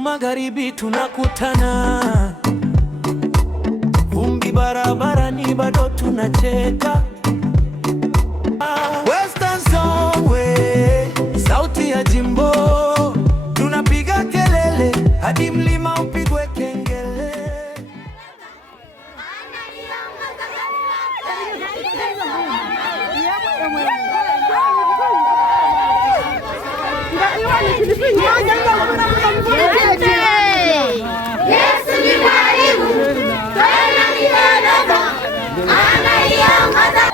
huku magharibi tunakutana, vumbi barabarani bado tunacheka. Western Songwe, sauti ya jimbo, tunapiga kelele hadi mlima upigwe kengele. Yesu ni mwalimu, tena ni dereva, anaiongoza.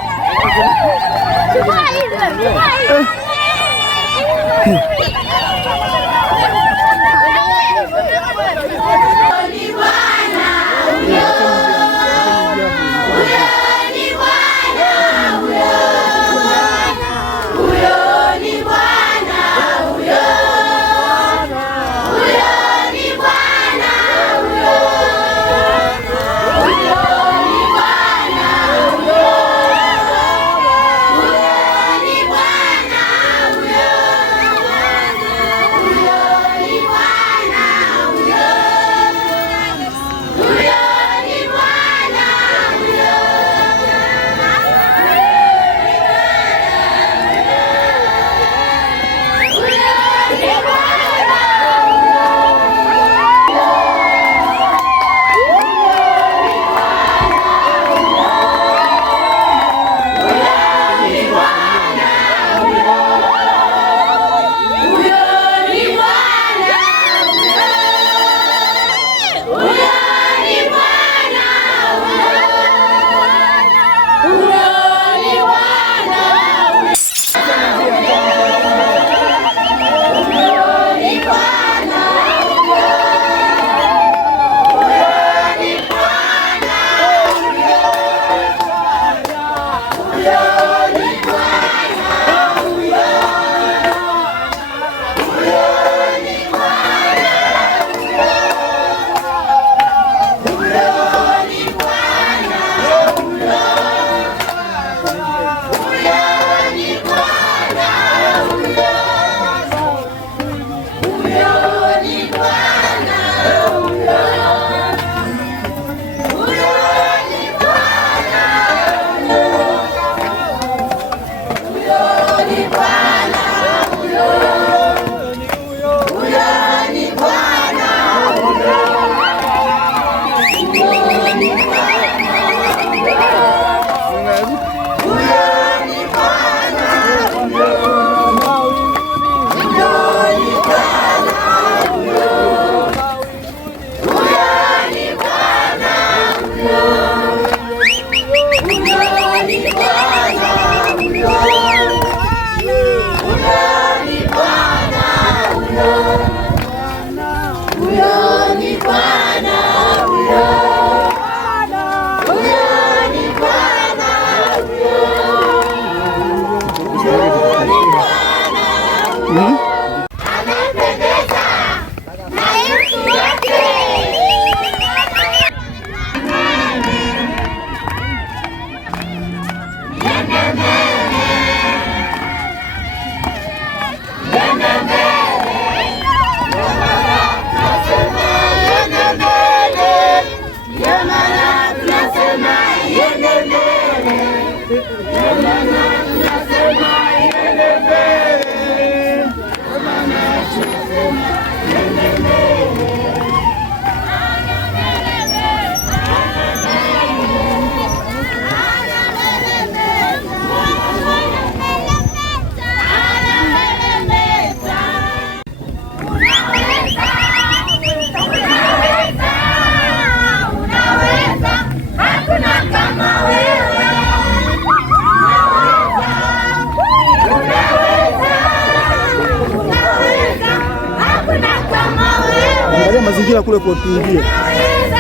mazingira kule kwa tuingie. Unaweza.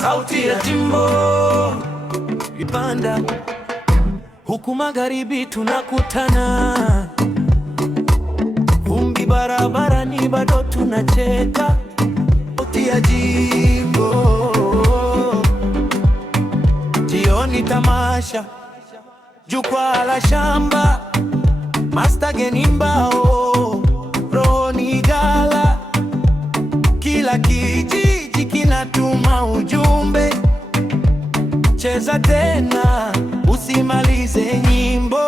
sauti ya jimbo ipanda, huku magharibi tunakutana, vumbi barabarani bado tunacheka, sauti ya jimbo. Jioni tamasha, jukwaa la shamba, Master Geni mbao, roho ni gala, kila kijiji kinatuma ujumbe, cheza tena usimalize nyimbo.